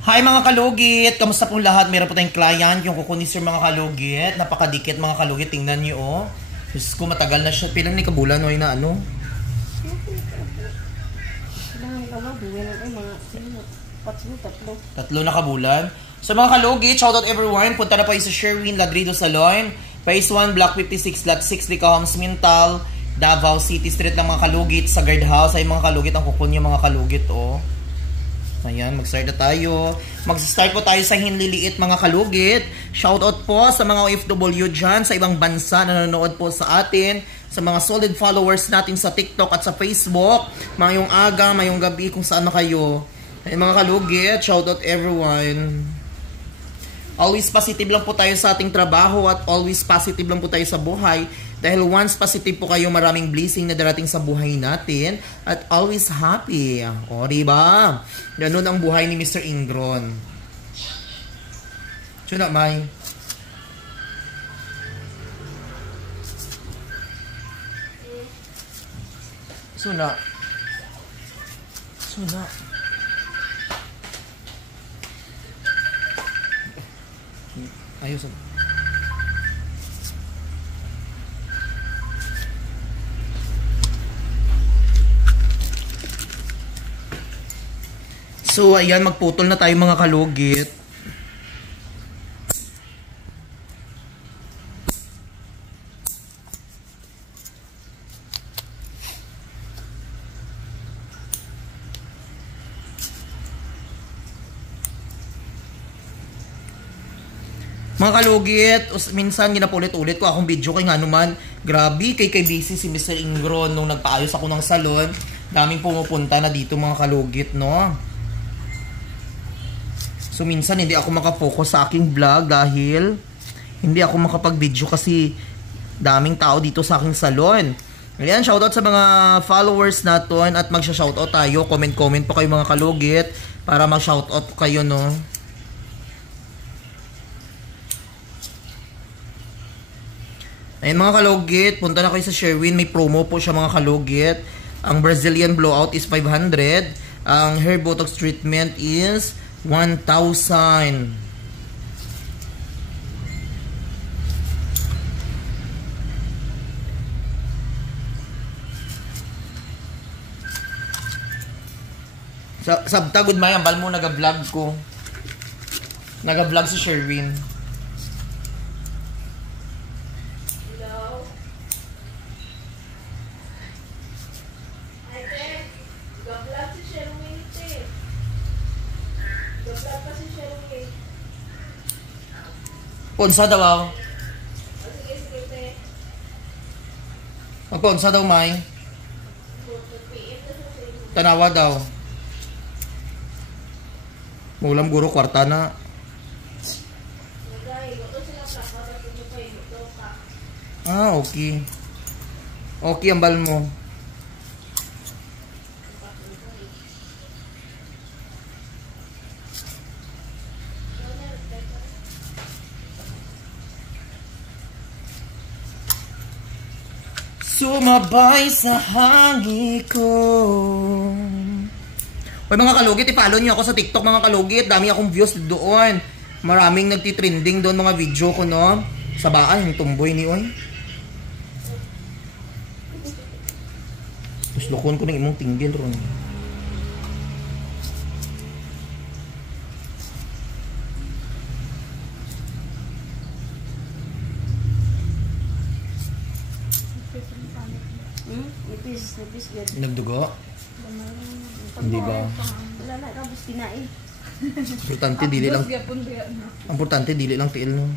Hi mga kalugit! Kamusta pong lahat? Meron po tayong client, yung kukunin sir mga kalugit. Napakadikit mga kalugit. Tingnan nyo oh. Diyos ko, matagal na siya. Pilang ni kabulan o na ano? Tatlo na kabulan. So mga kalugit, shoutout everyone. Punta na po sa Sherwin Ladrido Salon. Phase 1, Block 56, Lot 6, Licahoms, Mintal, Davao City Street ng mga kalugit. Sa guardhouse ay mga kalugit ang kukunin mga kalugit oh. Ayan, mag-start na tayo. Mag-start po tayo sa hinliliit mga kalugit. Shoutout po sa mga OFW dyan, sa ibang bansa na nanonood po sa atin, sa mga solid followers natin sa TikTok at sa Facebook. Mayong aga, mayong gabi, kung saan na kayo. Ayan mga kalugit, shoutout everyone. Always positive lang po tayo sa ating trabaho at always positive lang po tayo sa buhay. Dahil once positive po kayo, maraming blessing na darating sa buhay natin. At always happy. O, diba? Ganun ang buhay ni Mr. Ingron. Suna, May? Suna. Suna. Ayos. So, ayan, magputol na tayo mga kalugit. Mga kalugit, minsan ginapulit-ulit ko akong video kay nga naman. Grabe, kay busy si Mr. Ingron nung nagpaayos ako ng salon. Daming pumupunta na dito mga kalugit, no? So minsan hindi ako makafocus sa aking vlog dahil hindi ako makapag-video kasi daming tao dito sa aking salon. Ayan, shoutout sa mga followers natin at magsha-shoutout tayo. Comment-comment pa kayo mga kalugit para mag-shoutout kayo, no? Ayan mga kalugit, punta na kayo sa Sherwin. May promo po siya mga kalugit. Ang Brazilian blowout is 500. Ang hair botox treatment is 1,000. Sabta, good may ambal mo, naga-vlog ko. Naga-vlog si Sherwin. Hello? Ay, naga-vlog si Sherwin ito eh. Naga-vlog pa si Sherwin. Punsa daw ako. Sige, sige, te. Magpunsa daw may. Tanawa daw. Mulam guro kwarta na. Ah, okay. Okay, ambal mo. Sumabay sa hangi ko. Hoy mga kalugit, i-follow niyo ako sa TikTok mga kalugit. Dami akong views doon. Maraming nagtitrending doon mga video ko, no? Sa baan, yung tumboy ni Oy. Tuslukon ko ng imong tinggil ron. Nipis good. Nagdugo? Hindi ba? Wala na, kabus tinae. Importante dili lang. Importante dili lang tiil no.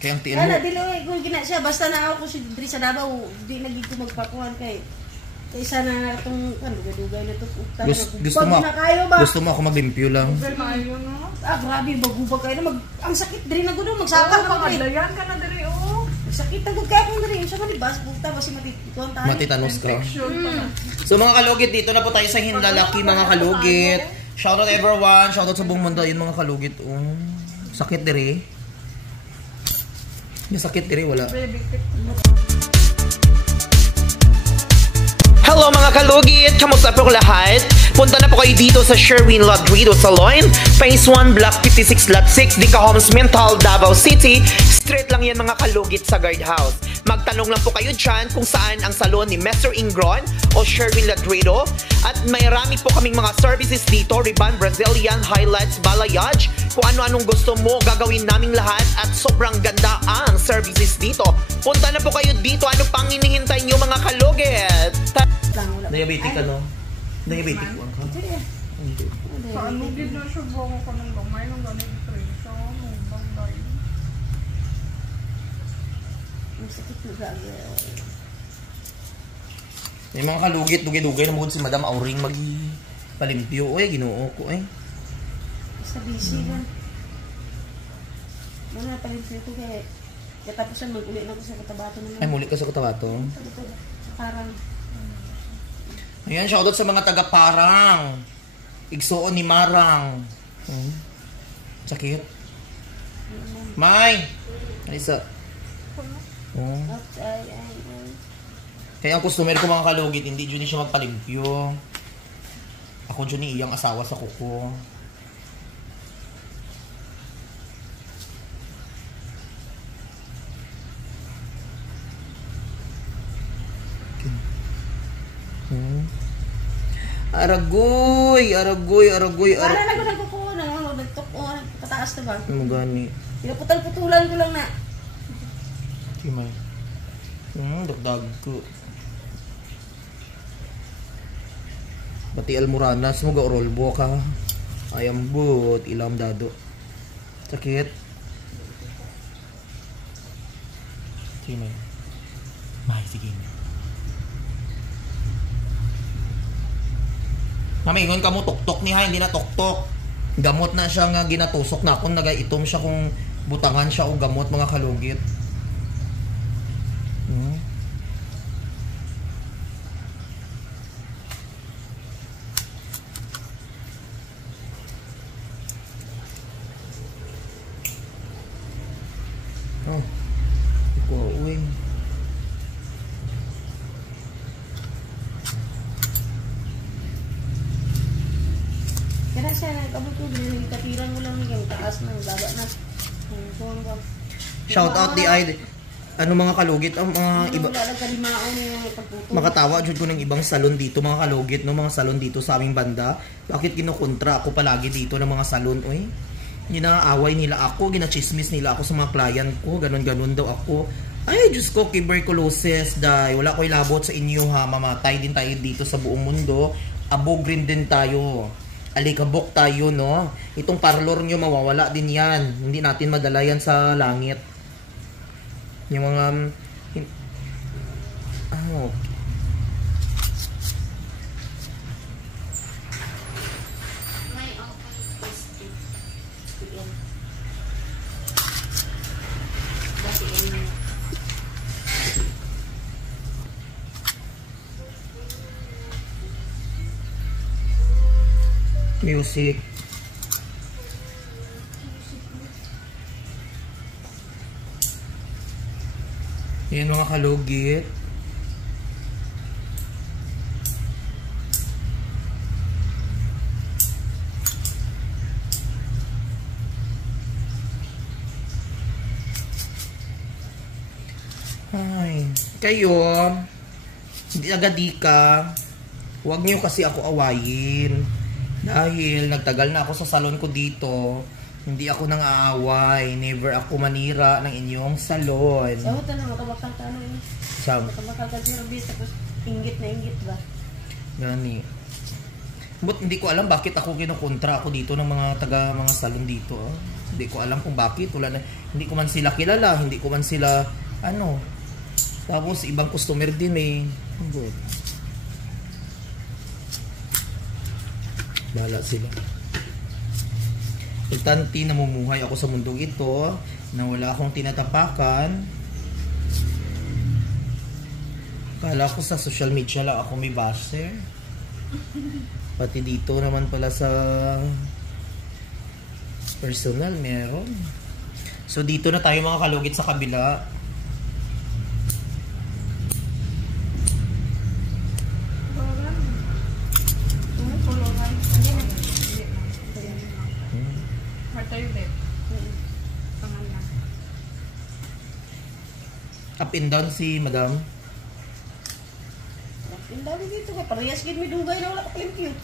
Kaya ang tiil mo. Ana dili kung gina siya basta na ako si diri sa Davao, di na gid ko magpakuan kay isa na itong dugay na to. Gusto mo ako maglimpyo lang. Ah, grabe bagubag kayo na ang sakit diri na gud magsaka ka pa. Dayan ka na diri oh. Sakit ang gud kay akong diri sa malibas buta basi matikuan tayo. Matitanos ka. So mga kalugit, dito na po tayo sa Hinlalaki mga kalugit. Shoutout everyone, shoutout sa buong mundo yun mga kalugit. Sakit diri. Yung sakit diri wala. Hello mga kalugit! Kamusta po lahat? Punta na po kayo dito sa Sherwin Ladrido Salon, Phase 1, Block 56, Lot 6, Dica Homes, Mental, Davao City. Straight lang yan mga kalugit sa guardhouse. Magtanong lang po kayo dyan kung saan ang salon ni Mr. Ingron o Sherwin Ladrido. At may rami po kaming mga services dito, Ribbon, Brazilian, Highlights, Balayage. Kung ano-anong gusto mo, gagawin naming lahat at sobrang ganda ang services dito. Punta na po kayo dito. Ano pang hinihintay nyo mga kalugit? Diabetic ka, no? Diabetic one ka? Sa ano gid na siya ba ako ng gamay ng ganit presyo ng bagay. May mga kalugit, dugay-dugay na mukod si Madam Auring mag-palimpyo. Uy, ginoo ko eh. Sa busy ba? Mga palimpyo ko kaya katapusan mag-uli na ko sa Cotabato naman. Ay, muli ka sa Cotabato? Parang ayan, shoutout sa mga taga-Parang. Igsoon ni Marang. Sakit. May! Alisa. Kaya ang customer ko mga kalugit, hindi dyan siya magpalimpyo. Ako dyan ni iyang asawa sa kuko. Aragoy. Para na ko nagkukuha na, pataas na ba? Ano gani? Pinaputal-putulan ko lang na. Simay. Dagdag ko. Bati almoranas mo ga orolbo ka. Ayam but, ilam dado. Sakit. Simay. May, sige na. Mamaingon ka mo, tuktok niya, hindi na tuktok. Gamot na siya nga ginatusok na kung nagaitom siya kung butangan siya o gamot mga kalugit. Oh, ikaw, uwi. Kaya siya nagkabot ko, katiran mo lang yung taas ng baba na. Shout out di ay ano mga kalugit ang mga iba makatawa jud ko ng ibang salon dito mga kalugit no mga salon dito sa aming banda. Bakit kinukontra ako palagi dito ng mga salon oy? Ginaaway nila ako, ginachismis nila ako sa mga client ko, ganun daw ako. Ay, Diyos ko, tuberculosis, dahil wala ko'y labot sa inyo ha, mamatay din tayo dito sa buong mundo, abog rin din tayo. Alikabok tayo, no? Itong parlor nyo, mawawala din yan. Hindi natin madala yan sa langit. Yung mga... ano? Music. Yan mga kalugit. Ay, kayo, hindi agadika. Huwag niyo kasi ako awayin. Dahil nagtagal na ako sa salon ko dito, hindi ako nang aaway, never ako manira ng inyong salon. So, ito na, makabakal ka ano yun. Makabakal ka service, tapos inggit na inggit ba? Gani. But hindi ko alam bakit ako kinukontra ako dito ng mga mga salon dito. Oh. Hindi ko alam kung bakit. Hindi ko man sila kilala, hindi ko man sila, ano. Tapos ibang customer din eh. Good. Bahala sila. Importante namumuhay ako sa mundong ito na wala akong tinatapakan. Kala ko sa social media lang ako may basher. Pati dito naman pala sa personal meron. So dito na tayo mga kalugit sa kabila. toilet. Tangan na. Up and down si madam. Ang dami dito ka. Parehas gid may dugay na wala ka pimpyo.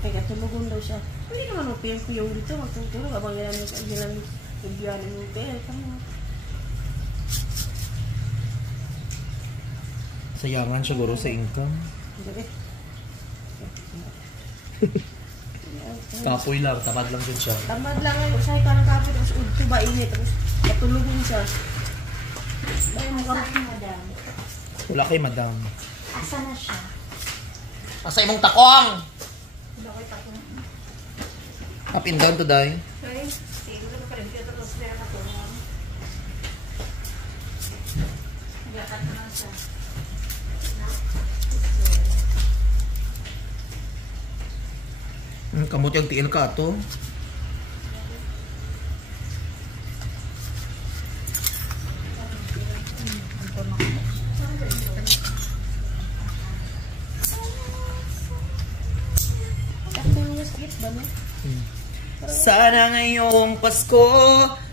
Okay, katulugon daw siya. Hindi naman mo pimpyo dito. Magtutulog. Abang ginamit. Ibiyanin mo. Pero kamo. Sayangan siguro sa income. Kapoy lang, tamad lang din siya. Tamad lang ngayon. Usahay ka ng kapoy. Tapos ito ba init. Tapos katulugon siya. Dahil mo ka madam. Wala kay madam. Asa na siya? Asa imong takong! Wala kay takong. Up and down today. Okay. Sige, wala pa rin. Kaya tapos na ako. Gakat na siya. Kamot yung tiil ka ato. Sana ngayong Pasko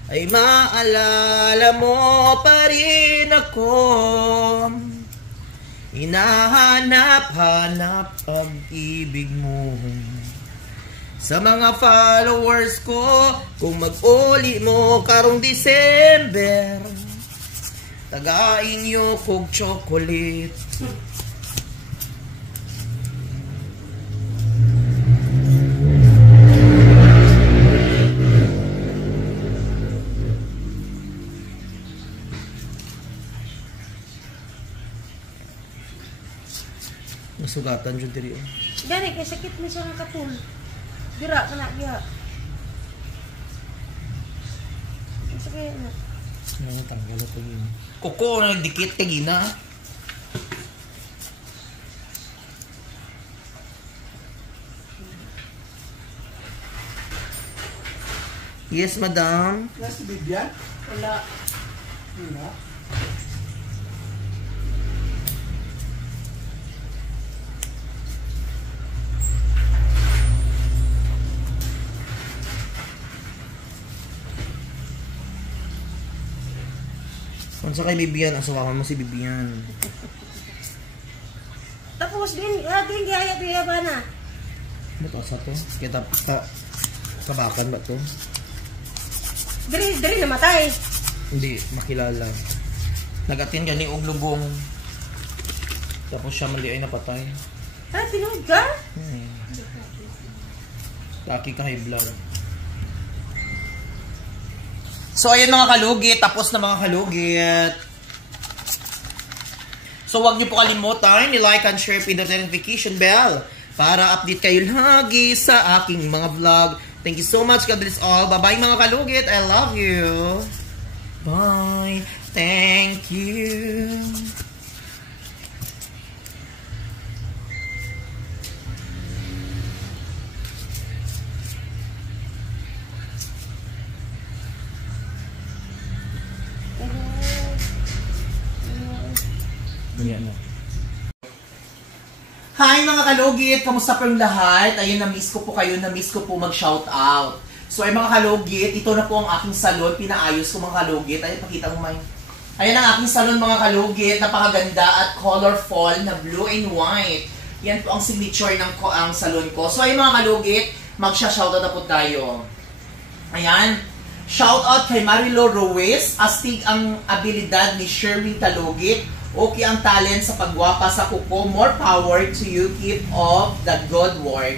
ay maalala mo pa rin ako. Hinahanap-hanap pag-ibig mo sa mga followers ko. Kung mag-uli mo karong December, tagain niyo kog chocolate. Nasugatan dyan diri. Gani, kay sakit mo siya ng katul. Dira ka na, diha. Sakit na. Ano, tanggal ito yun. Kuko, nagdikit ka gina. Yes, madam. Wala si Bibian? Wala. Wala. Kung sa kay Bibian, asawakan mo si Bibian. Tapos din, ating gaya ba na? Ano to? Sa to? Kita kabakan ba to? Diri namatay. Hindi, makilala. Nag-attend gani og lubong. Tapos siya mali ay napatay. Ah, tinuod ka? Laki ka high blood. So ayun mga kalugit, tapos na mga kalugit. So wag niyo po kalimutan, i-like and share, pin the notification bell para update kayo lagi sa aking mga vlog. Thank you so much, God bless all. Bye-bye mga kalugit, I love you. Bye. Thank you. Yan na. Hi mga kalugit! Kamusta po yung lahat? Ayun, na-miss ko po kayo. Na-miss ko po mag-shoutout. So ay mga kalugit, ito na po ang aking salon. Pinaayos ko mga kalugit. Ayun, pakita mo may. Ayan ang aking salon mga kalugit. Napakaganda at colorful na blue and white. Yan po ang signature ng ang salon ko. So ay mga kalugit, mag-shoutout na po tayo. Ayan. Shoutout kay Marilo Ruiz. Astig ang abilidad ni Sherwin Talugit. Okay ang talent sa pagwapa sa kuko. More power to you. Keep up the good work.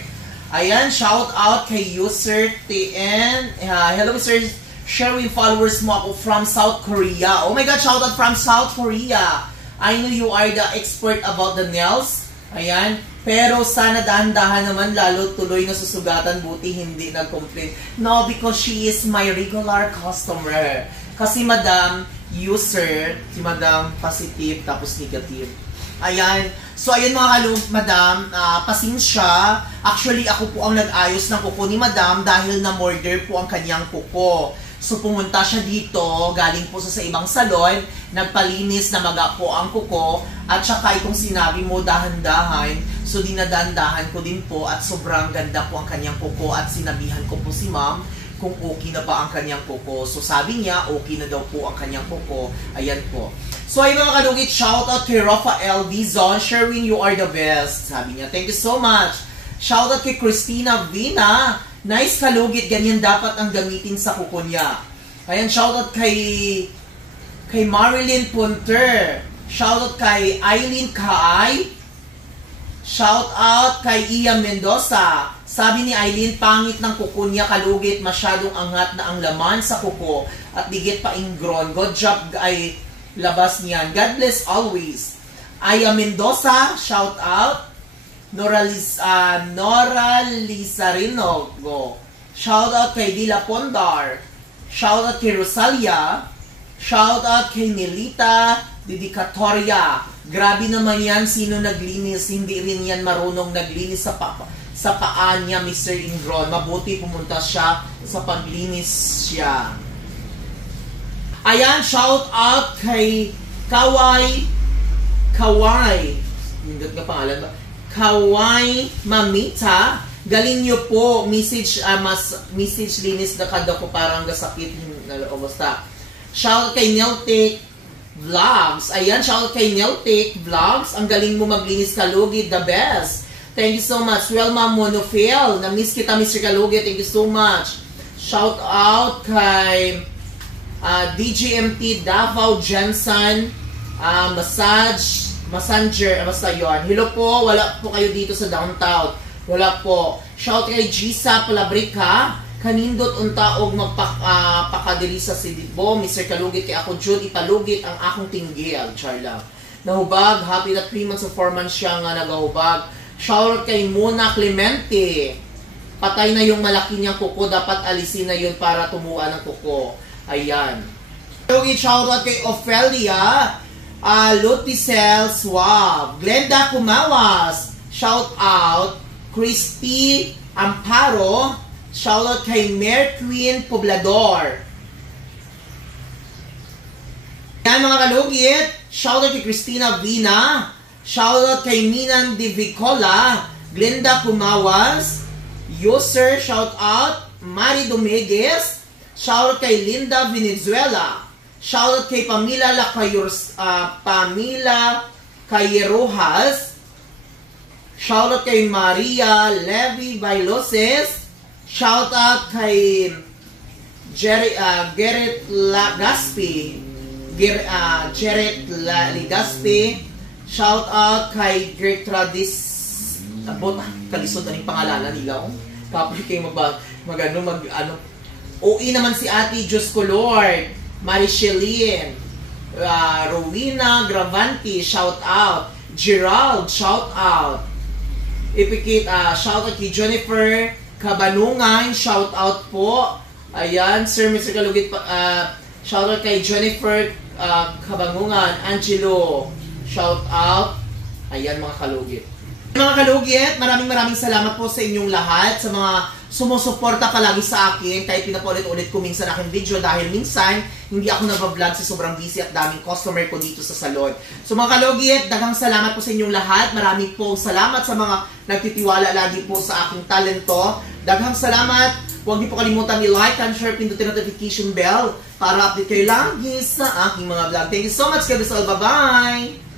Ayan, shout out kay user TN. Hello, Sir Sherwin, followers mo ako from South Korea. Oh my God, shout out from South Korea. I know you are the expert about the nails. Ayan. Pero sana dahan-dahan naman, lalo tuloy na susugatan, buti hindi nag-complain. No, because she is my regular customer. Kasi madam, user, si madam positive tapos negative. Ayan. So ayun mga madam, pasensya. Actually ako po ang nag-ayos ng kuko ni madam dahil na-murder po ang kanyang kuko. So pumunta siya dito, galing po sa ibang salon, nagpalinis na maga po ang kuko, at saka itong sinabi mo dahan-dahan, so dinadahan-dahan ko din po at sobrang ganda po ang kanyang kuko at sinabihan ko po si ma'am kung okay na ba ang kanyang kuko. So sabi niya, okay na daw po ang kanyang kuko. Ayan po. So ay mga kalugit, shout out kay Rafael Dizon, Sherwin, you are the best. Sabi niya, thank you so much. Shout out kay Christina Vina, nice kalugit, ganyan dapat ang gamitin sa kuko niya. Ayan, shout out kay Marilyn Punter. Shout out kay Eileen Kaay. Shout out kay Ian Mendoza. Sabi ni Eileen, pangit ng kuko niya kalugit, masyadong angat na ang laman sa kuko at digit pa ingron. Good job ay labas niyan. God bless always. Aya Mendoza, shout out. Nora Lizarino. Shout out kay Dila Pondar. Shout out kay Rosalia. Shout out kay Nelita Dedicatoria. Grabe naman yan, sino naglinis? Hindi rin yan marunong naglinis sa paa niya, Mr. Ingron. Mabuti pumunta siya sa paglinis siya. Ayan, shout out kay Kawai. Hindi ka pangalan ba? Kawai Mamita. Galing nyo po. Message linis na kada ko parang gasakit. Basta. Shout out kay Neltic Vlogs. Ayan, shout out kay Neltic Vlogs. Ang galing mo maglinis kalugit. The best. Thank you so much. Welma Monofil. Na-miss kita, Mr. Kalugit. Thank you so much. Shout out kay DGMT Davao Jensen. Massanger. Basta yun. Hello po. Wala po kayo dito sa downtown. Wala po. Shout kay Gisa Palabrica. Kanindot unta og magpakadiri sa Sidibo. Mr. Kalugit, kay ako Jud ipalugit ang akong tinggil. Charla. Nahubag. Happy na 3 months o 4 months siya nga nagahubag. Shout kay Mona Clemente. Patay na yung malaki niyang kuko. Dapat alisin na yun para tumuan ng kuko. Ayan. Shout out kay Ophelia. Luticel Swab. Glenda Kumawas. Shout out. Christy Amparo. Shout out kay Mare Queen Poblador. Yan mga kalugit. Shout out kay Christina Vina. Shout out kay Minan Divicola. Glenda Kumawas. User shout out. Mari Dominguez. Shout out kay Linda Venezuela. Shout out kay Pamela Cayerojas. Shout out kay Maria Levi Bailoses. Shout out kay Gerrit Lagaspi. Gerrit Ligaspi. Shout out kay Gertradis. Kalisod na yung pangalanan nila. Kapag kayo OE naman si Ate Diyos ko Lord. Marichelin. Rowena Gravanti. Shout out. Gerald. Shout out. Ipikit. Shout out kay Jennifer Kabanungan. Shout out po. Ayan. Sir Mr. Kalugit. Shout out kay Jennifer Kabanungan. Angelo. Shout out. Ayan mga kalugit. Mga kalugit, maraming salamat po sa inyong lahat, sa mga sumusuporta palagi sa akin, kahit pinapaulit-ulit ko minsan aking video dahil minsan hindi ako nag-vlog sa sobrang busy at daming customer ko dito sa salon. So mga kalugit, daghang salamat po sa inyong lahat. Maraming po salamat sa mga nagtitiwala lagi po sa aking talento. Daghang salamat. Huwag niyo po kalimutan i-like and share, pindutin notification bell para update kayo lagi sa aking mga vlog. Thank you so much, guys. Bye-bye!